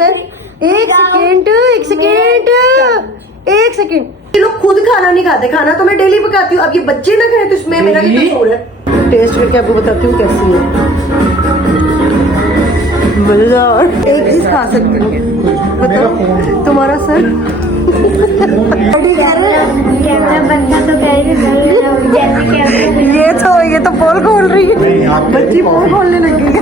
बात है? एक सेकेंड, ये लोग खुद खाना नहीं खाते, खाना तो मैं डेली पकाती हूँ। अब ये बच्चे ना खाए तो इसमें मेरा क्या कसूर है? टेस्ट करके आपको बताती हूँ कैसी है। मजेदार, एक चीज खा सकती हूँ। बताओ तुम्हारा सर ये तो पोल खोल रही है, बच्ची पोल खोलने लगी है।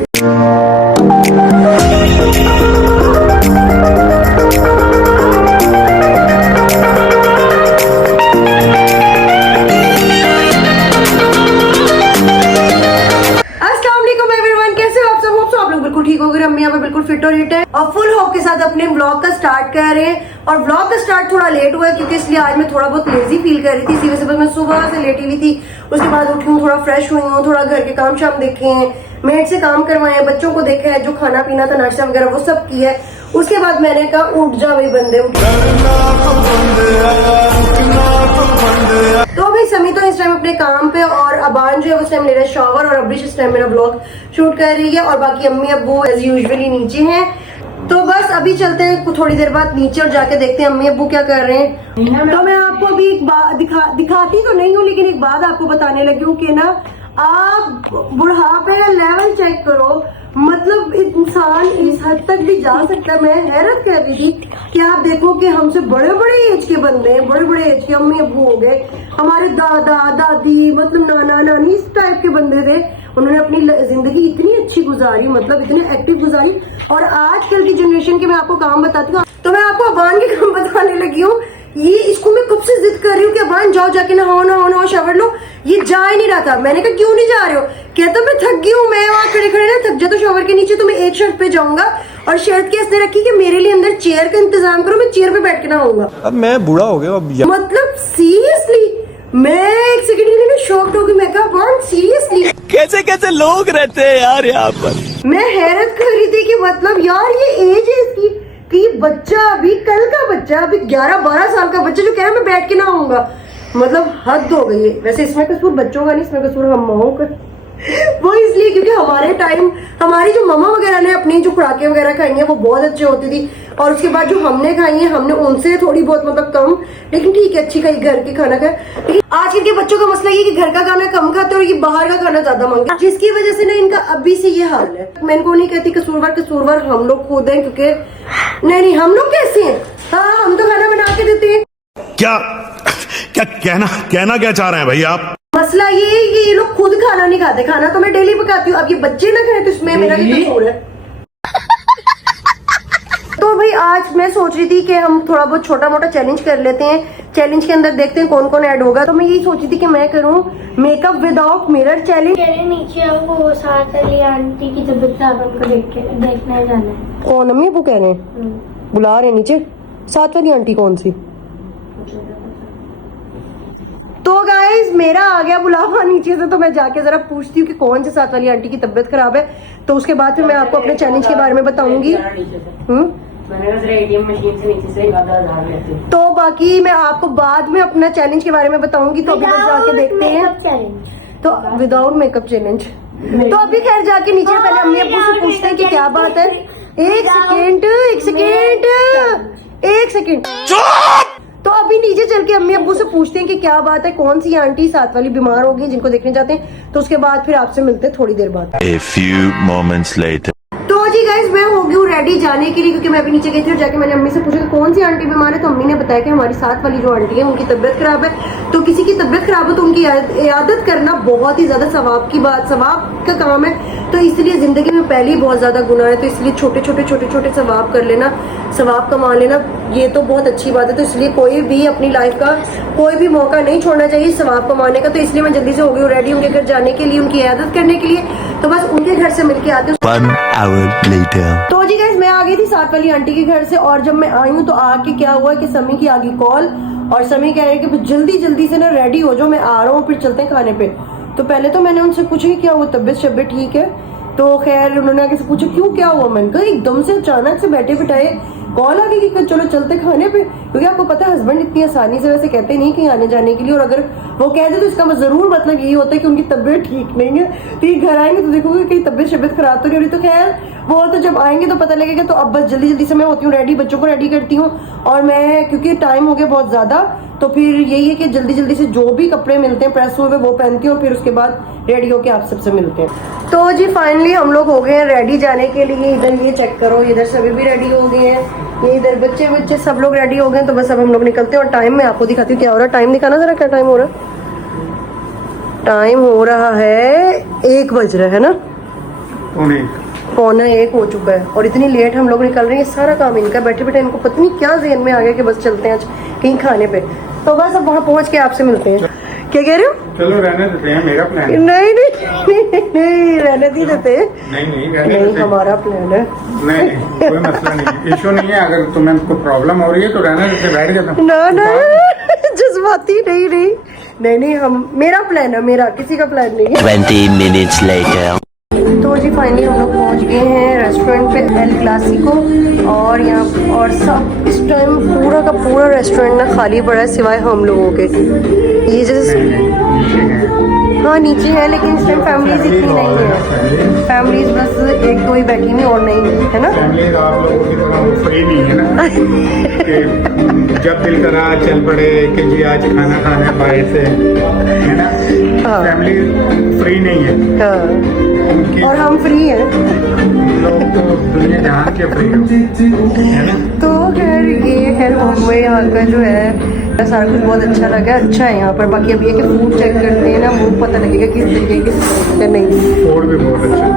ठीक हो गए, हम यहाँ पे बिल्कुल फिट और हिट है और फुल होप के साथ अपने व्लॉग का स्टार्ट कर रहे हैं। और व्लॉग का स्टार्ट थोड़ा लेट हुआ है क्योंकि इसलिए आज मैं थोड़ा बहुत लेजी फील कर रही थी, इसी वजह से मैं सुबह से लेटी हुई थी। उसके बाद उठी हूँ, थोड़ा फ्रेश हुई हूँ, थोड़ा घर के काम शाम देखे हैं, मेड से काम करवाए हैं, बच्चों को देखा है, जो खाना पीना था नाश्ता वगैरह वो सब किया है। उसके बाद मैंने कहा उठ जा भाई बंदे उठ। तो अभी समी तो इस टाइम अपने काम पे और अबान जो है उस टाइम ले रहा है शॉवर और अब्रिश इस टाइम मेरा व्लॉग शूट कर रही है और बाकी अम्मी अब्बू एज यूजुअली नीचे हैं। तो बस अभी चलते हैं थोड़ी देर बाद नीचे और जाके देखते हैं अम्मी अब्बू क्या कर रहे हैं। तो मैं आपको अभी एक बात दिखाती तो नहीं हूँ, लेकिन एक बात आपको बताने लगी हूँ कि ना आप बुढ़ापे का लेवल चेक करो, मतलब इंसान इस हद तक भी जा सकता है। मैं हैरत कर रही थी कि आप देखो कि हमसे बड़े बड़े एज के बंदे हैं, बड़े बड़े एज के अम्मी अब्बू हो गए, हमारे दादा दादी मतलब नाना नानी इस टाइप के बंदे थे। उन्होंने अपनी जिंदगी इतनी अच्छी गुजारी, मतलब इतने एक्टिव गुजारी। और आजकल की जनरेशन के मैं आपको काम बताती हूँ, तो मैं आपको अबान के काम बताने लगी हूँ। ये इसको मैं कब से जिद कर रही हूँ कि अबान जाओ जाके नहाओ शावर लो, ये जा ही नहीं रहा था। मैंने कहा क्यों नहीं जा रहे हो? कहता मैं थक गई हूँ, मैं वहाँ खड़े खड़े ना थक जा तो शावर के नीचे तो मैं एक शर्ट पे जाऊंगा और शर्ट के इसने रखी कि मेरे लिए अंदर चेयर का इंतजाम करो, मैं चेयर पे बैठ के नहाऊंगा। अब मैं बूढ़ा हो गया अब मतलब सीरियसली मैं एक सेकंड के लिए शॉक्ड हो गई। मैं कहा अबान सीरियसली कैसे कैसे लोग रहते हैं यार यहाँ पर। मैं हैरत कर रही थी कि मतलब यार ये एज है इसकी कि बच्चा अभी कल का बच्चा अभी 11-12 साल का बच्चा जो कह रहा है मैं बैठ के ना आऊंगा, मतलब हद हो गई है। वैसे इसमें कसूर बच्चों का नहीं, इसमें कसूर हम माओ का। वो इसलिए क्योंकि हमारे टाइम हमारी जो मम्मा वगैरह ने अपनी जो खुराकें वगैरह खाई हैं वो बहुत अच्छी होती थी, और उसके बाद जो हमने खाई है हमने उनसे थोड़ी बहुत मतलब कम, लेकिन ठीक है अच्छी खाई, घर की खाना खाए। लेकिन आजकल के बच्चों का मसला ये कि घर का खाना कम खाते और ये बाहर का खाना ज्यादा मांगते, जिसकी वजह से ना इनका अभी से ये हाल है। मैं इनको नहीं कहती कसूरवार हम लोग खुद हैं, क्योंकि नहीं हम लोग कैसे हैं, हाँ हम तो खाना बना के देते हैं। क्या क्या कहना क्या चाह रहे हैं भाई आप? मसला ये है कि ये लोग खुद खाना नहीं खाते, खाना तो मैं डेली पकाती हूँ। अब ये बच्चे ना खाए तो इसमें मेरा क्या कसूर है? तो भाई आज मैं सोच रही थी कि हम थोड़ा बहुत छोटा मोटा चैलेंज कर लेते हैं। चैलेंज के अंदर देखते हैं कौन कौन ऐड होगा। तो मैं यही सोच रही थी कि मैं करूँ मेकअप विदाउट मिरर चैलेंज। नीचे वो साथ वाली आंटी की तबीयत खराब है, उनको देखने जाना है। कौन अम्मी अब्बू कह रहे हैं? बुला रहे नीचे। साथ वाली आंटी कौन सी? तो गाइज मेरा आ गया बुलावा नीचे से, तो मैं जाके जरा पूछती हूँ कि कौन से साथ वाली आंटी की तबीयत खराब है। तो उसके बाद फिर मैं आपको अपने चैलेंज के बारे में बताऊंगी। तो बाकी मैं आपको बाद में अपना चैलेंज के बारे में बताऊंगी। तो अभी बस जाके देखते हैं। तो विदाउट मेकअप चैलेंज, तो अभी खैर जाके नीचे पहले अम्मी अब्बू से पूछते हैं कि क्या बात है। एक सेकेंड तो अभी नीचे चल के अम्मी अब्बू से पूछते हैं कि क्या बात है, कौन सी आंटी साथ वाली बीमार हो गई जिनको देखने जाते हैं। तो उसके बाद फिर आपसे मिलते हैं थोड़ी देर बाद। A few moments later. तो जी गाइज मैं हो गई हूँ रेडी जाने के लिए, क्योंकि मैं अभी नीचे गई थी और जाके मैंने अम्मी से पूछा कि कौन सी आंटी बीमार है। तो अम्मी ने बताया कि हमारी साथ वाली जो आंटी है उनकी तबीयत खराब है। तो किसी की तबीयत खराब हो तो उनकी इयादत करना बहुत ही ज्यादा सवाब की बात, सवाब का काम है। तो इसलिए जिंदगी में पहले ही बहुत ज्यादा गुनाह है, तो इसलिए छोटे छोटे सवाब कर लेना, सवाब कमा लेना, ये तो बहुत अच्छी बात है। तो इसलिए कोई भी अपनी लाइफ का कोई भी मौका नहीं छोड़ना चाहिए सवाब कमाने का। तो इसलिए मैं जल्दी से हो गई हूँ रेडी उनके घर जाने के लिए, उनकी इयादत करने के लिए। तो बस उनके घर से मिलके आती हूँ। 1 hour later. तो जी गाइस मैं आ गई थी साथ वाली आंटी के घर से, और जब मैं आई हूँ तो आके क्या हुआ कि समी की आ गई कॉल, और समी कह रहे कि जल्दी से ना रेडी हो जाओ, मैं आ रहा हूँ, फिर चलते हैं खाने पे। तो पहले तो मैंने उनसे पूछा कि क्या हुआ, तबीयत ठीक है? तो खैर उन्होंने आगे से पूछा क्यों क्या हुआ। मैंने कहा एकदम से अचानक से बैठे बिठाए कॉल आ गई कि चलो चलते खाने पे, क्योंकि आपको पता है हस्बैंड इतनी आसानी से वैसे कहते नहीं कहीं आने जाने के लिए, और अगर वो कह दे तो इसका जरूर मतलब यही होता है कि उनकी तबीयत ठीक नहीं है। तो ये घर आएंगे तो देखोगे कि तबीयत शबीयत खराब तो नहीं हो रही। तो खैर वो तो जब आएंगे तो पता लगेगा। तो अब बस जल्दी जल्दी से मैं होती हूँ रेडी, बच्चों को रेडी करती हूँ, और मैं क्योंकि टाइम हो गया बहुत ज्यादा, तो फिर यही है कि जल्दी जल्दी से जो भी कपड़े मिलते हैं प्रेस हुए वो पहनती हूँ, और फिर उसके बाद रेडी होके आप सबसे मिलते हैं। तो जी फाइनली हम लोग हो गए हैं रेडी जाने के लिए। इधर ये चेक करो, इधर सभी भी रेडी हो गए हैं, ये इधर बच्चे सब लोग रेडी हो गए हैं। तो बस अब हम लोग निकलते हैं, और टाइम मैं आपको दिखाती हूँ क्या हो रहा है। टाइम दिखाना जरा, क्या टाइम हो रहा है? टाइम हो रहा है 1 बज रहा है ना, 1:45 हो चुका है, और इतनी लेट हम लोग निकल रहे हैं। सारा काम इनका, बैठे बैठे इनको पता नहीं क्या ज़हन में आ गया कि बस चलते हैं आज कहीं खाने पे। तो बस अब वहाँ पहुँच के आपसे मिलते हैं। क्या कह रहे हो? चलो रहने देते हैं, मेरा प्लान है। नहीं रहने नहीं देते। नहीं हमारा प्लान है। नहीं कोई मसला नहीं, इशू नहीं है। अगर तुम्हें कोई प्रॉब्लम हो रही है तो रहने देते, बैठ जाता। ना जज्बाती नहीं हम, मेरा प्लान है, मेरा किसी का प्लान नहीं है। 20 minutes later. तो जी फाइनली हम लोग पहुंच गए हैं रेस्टोरेंट पे, एल क्लासिको, और यहाँ और सब इस टाइम पूरा का पूरा रेस्टोरेंट ना खाली पड़ा है सिवाय हम लोगों के। ये जैसे हाँ नीचे है, लेकिन इस टाइम फैमिलीज इतनी नहीं है, फैमिलीज बस 1-2 ही बैठी हुई और नहीं है ना। फैमिली आप लोगों की तरह फ्री नहीं है ना कि जब दिल करा चल पड़े कि जी आज खाना खाना है बाहर से, है ना। हाँ। फैमिली फ्री नहीं है। हाँ। उनकी और हम फ्री हैं। लोग तो दुनिया जहाँ के फ्री हो, है ना। तो खैर ये है मुंबई, यहाँ का जो है सारा कुछ बहुत अच्छा लगा, अच्छा है यहाँ पर। बाकी अब ये कि फूड चेक करते हैं ना, वो पता लगेगा किस तरीके की नहीं। फूड भी बहुत अच्छा है,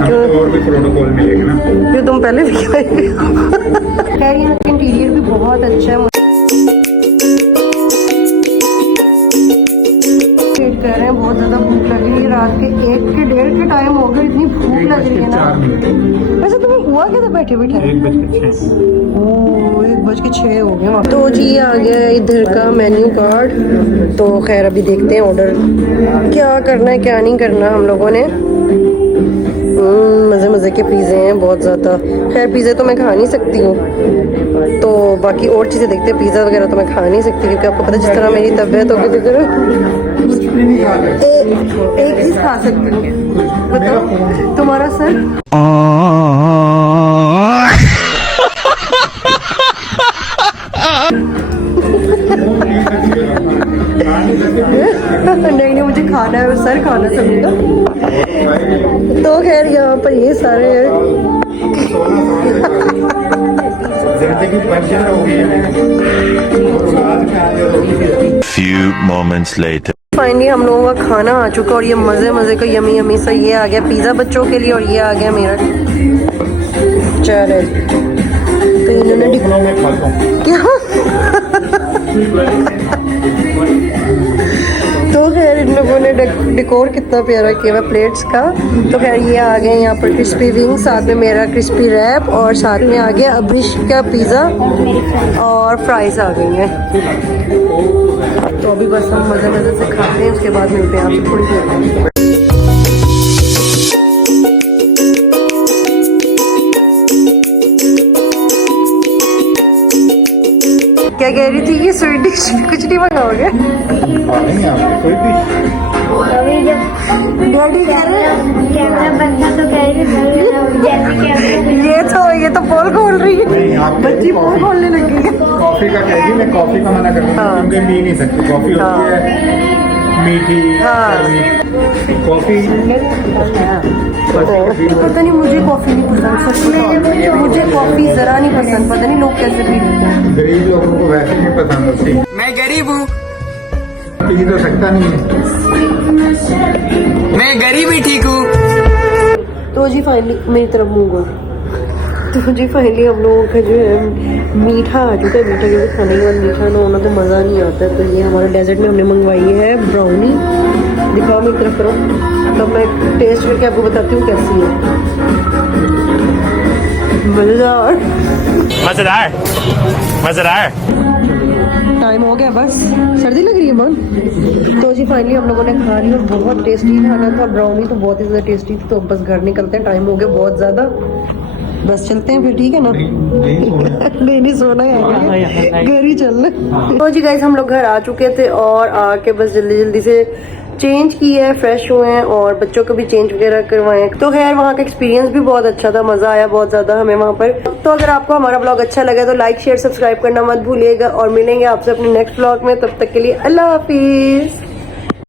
हमको और भी प्रोटोकॉल मिलेगा ना, जो तुम पहले भी खैर यहाँ का इंटीरियर भी बहुत अच्छा है। वेट कर रहे हैं, बहुत ज्यादा भूख लग रही है, रात के 1 के 1:30 के टाइम हो गए, इतनी भूख लग रही है ना। वैसे तुम्हें हुआ क्या था बैठे बैठे? 1:06। ओह 1:06 हो गए। तो जी आ गया इधर का मेन्यू कार्ड। तो खैर अभी देखते हैं ऑर्डर क्या करना है क्या नहीं करना हम लोगों ने। मज़े मज़े के पिज़्ज़े हैं बहुत ज़्यादा। खैर पिज़्ज़े तो मैं खा नहीं सकती हूँ, तो बाकी और चीज़ें देखते हैं। पिज़्ज़ा वगैरह तो मैं खा नहीं सकती, क्योंकि आपको पता है जिस तरह मेरी तबीयत होगी तो एक चीज़ खा सकती हूँ। बताओ तुम्हारा सर। नहीं मुझे खाना है, सर खाना सभी का। तो खैर यहाँ पर ये सारे जिंदगी बंजर हो गई है। Few moments later. फाइनली हम लोगों का खाना आ चुका, और ये मजे मजे का यमी यमी सा ये आ गया पिज़्ज़ा बच्चों के लिए, और ये आ गया मेरा चले। तो इन्होंने क्या तो खैर इन लोगों ने डेकोर कितना प्यारा किया हुआ प्लेट्स का। तो खैर ये आ गए यहाँ पर क्रिस्पी विंग, साथ में मेरा क्रिस्पी रैप, और साथ में आ गया अब्रिश का पिज़्ज़ा, और फ्राइज आ गई हैं। तो अभी बस हम मज़े मज़े से खाते हैं, उसके बाद मिलते हैं आपसे थोड़ी देर में। क्या कह रही थी कि स्वीट डिश कुछ नहीं मंगाओगे? अभी जब डैडी कह रहे हैं कैमरा बनता तो कह रही ये तो पोल खोल रही है, बच्ची पोल खोलने लगी है। कॉफी का कहेगी, मैं कॉफी का मना कर रही हूँ क्योंकि पी नहीं सकती। कॉफी होती है मीठी, कॉफी पता नहीं मुझे कॉफी नहीं पसंद, सच में मुझे कॉफी जरा नहीं पसंद। पता नहीं लोग कैसे पी लेते हैं। गरीब लोगों को वैसे नहीं पसंद होती। मैं गरीब हूँ, पी तो सकता नहीं है। मैं गरीब ही ठीक हूँ। तो जी फाइनली मेरी तरफ मुँह गो। तो जी फाइनली हम लोगों का जो है मीठा आ चुका है। मीठा क्योंकि खाने के बाद मीठा ना होना तो मज़ा नहीं आता है। तो ये हमारे डेजर्ट में हमने मंगवाई है ब्राउनी। दिखाओ मेरी तरफ करो, तब मैं टेस्ट करके आपको बताती हूँ कैसी है। मज़ेदार मजेदार मजेदार। टाइम हो गया, बस सर्दी लग रही है बहुत। तो जी फाइनली हम लोगों ने खा ली, और बहुत टेस्टी खाना था। ब्राउनी तो बहुत ही ज़्यादा टेस्टी थी। तो बस घर निकलते हैं, टाइम हो गया बहुत ज़्यादा। बस चलते हैं फिर, ठीक है ना? नहीं सोना है, घर ही चलना। तो जी गाइस हम लोग घर आ चुके थे और आके बस जल्दी जल्दी से चेंज किया है, फ्रेश हुए हैं और बच्चों को भी चेंज वगैरह करवाए। तो खैर वहाँ का एक्सपीरियंस भी बहुत अच्छा था, मजा आया बहुत ज्यादा हमें वहाँ पर। तो अगर आपको हमारा ब्लॉग अच्छा लगा तो लाइक शेयर सब्सक्राइब करना मत भूलिएगा और मिलेंगे आपसे अपने नेक्स्ट ब्लॉग में। तब तक के लिए अल्लाह हाफिज।